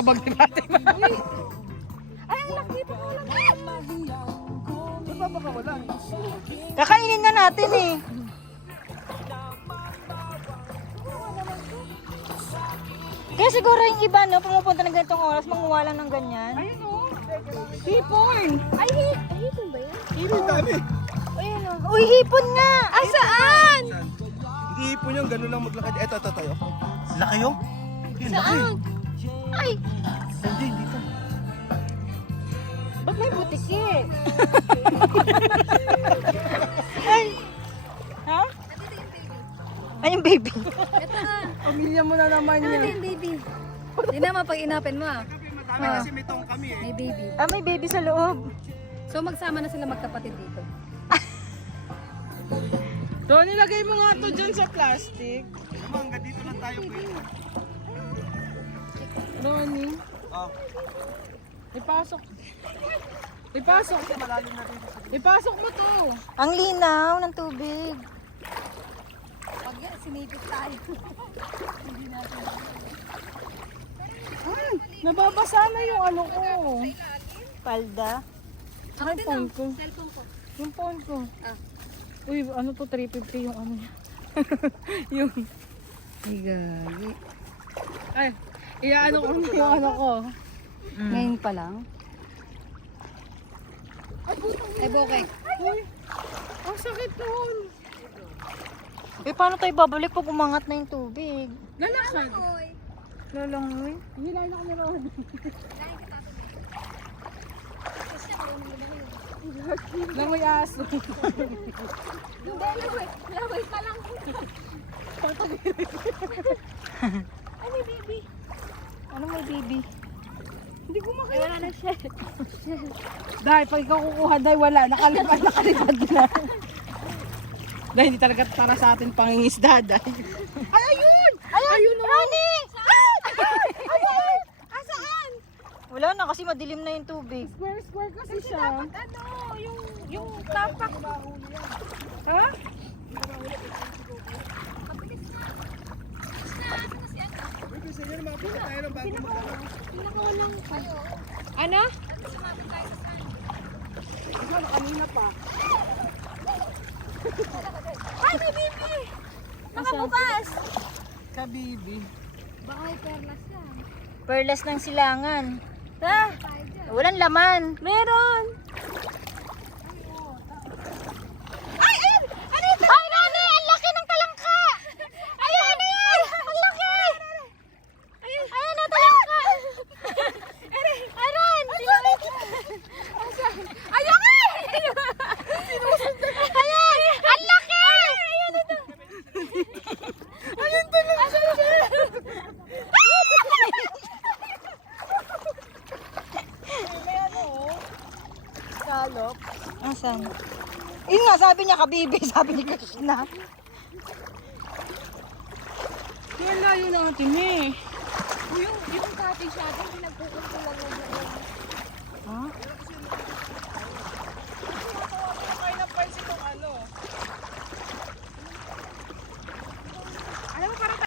sa bag ni Ate. Ay, ang laki pa wala. Magpapakawala. Kakainin na natin eh. Kaya siguro yung iba, no, pumupunta ng ganitong oras, manguha lang ng ganyan. Ayun o. Hipon. Ay, hipon ba yan? Hipon dami. Ayun o. Uy, hipon nga! Ay, saan? Hindi hipon yung gano'n lang maglakad. Eto tayo. Laki yung? Saan? Ay, Hindi, dito. ba't may butiki? Ay! Ha? Ay, yung baby. Ito na. Pamilya mo na naman Ano yan. yung baby? Hindi naman pag inapin mo ah. Madami kasi may tong kami eh. May baby. Ah, may baby sa loob. So magsama na sila magkapatid dito. So, nilagay mo nga to dyan sa plastic. Hanggang dito lang tayo pwede. Ronnie, Oh, ipasok. Ipasok. malalim na dito. Ipasok mo to. Ang linaw ng tubig. Pag yan, sinipit tayo. Nababasa na yung ano ko. Palda. Tsaka yung phone ko. Cellphone ko. Yung phone ko. Ah. Uy, ano to, 350 yung ano niya. yung, Ay, gagi. ay, iaano ko yung ano ko. Ngayon pa lang. Ay, bokeh. Uy, ang sakit nun. Eh, paano tayo babalik pag umangat na yung tubig? Lalakad. Lalangoy. Hilay na kami ron. Langoy aso. Laway pa lang. Ay, may baby. Ano may baby? Hindi ko Ay, makita. wala na siya. Dahil pag ikaw kukuha, dahil wala. Nakalipad na. Dahil hindi talaga para sa atin pangingisda. Dahil. Ay, ayun! Ayun! Ronnie! Ayun! Asaan? Wala na kasi madilim na yung tubig. Square kasi Kasi siya. dapat ano, yung tapak. Ha? Pinakawalang pa. Ano? Kanina pa. Ay, may baby! Nakabukas! Kabibi. Baka may perlas yan. Perlas ng silangan. Ah, Walang laman. meron! Ay, ayun! Ano ito? Ay, Nani! Ang laki ng talangka! Ayun, ano yan? Ang laki! Ayun na, talangka! Aran! Ayun! Ayan! Ang laki! Ayun talaga! Salop. Asan? Yun nga, sabi niya kabibi, sabi ni Krishna. Kaya layo natin eh. Yung cottage natin, pinagkukulang lang yung Ha? Kaya ng pansin ng ano.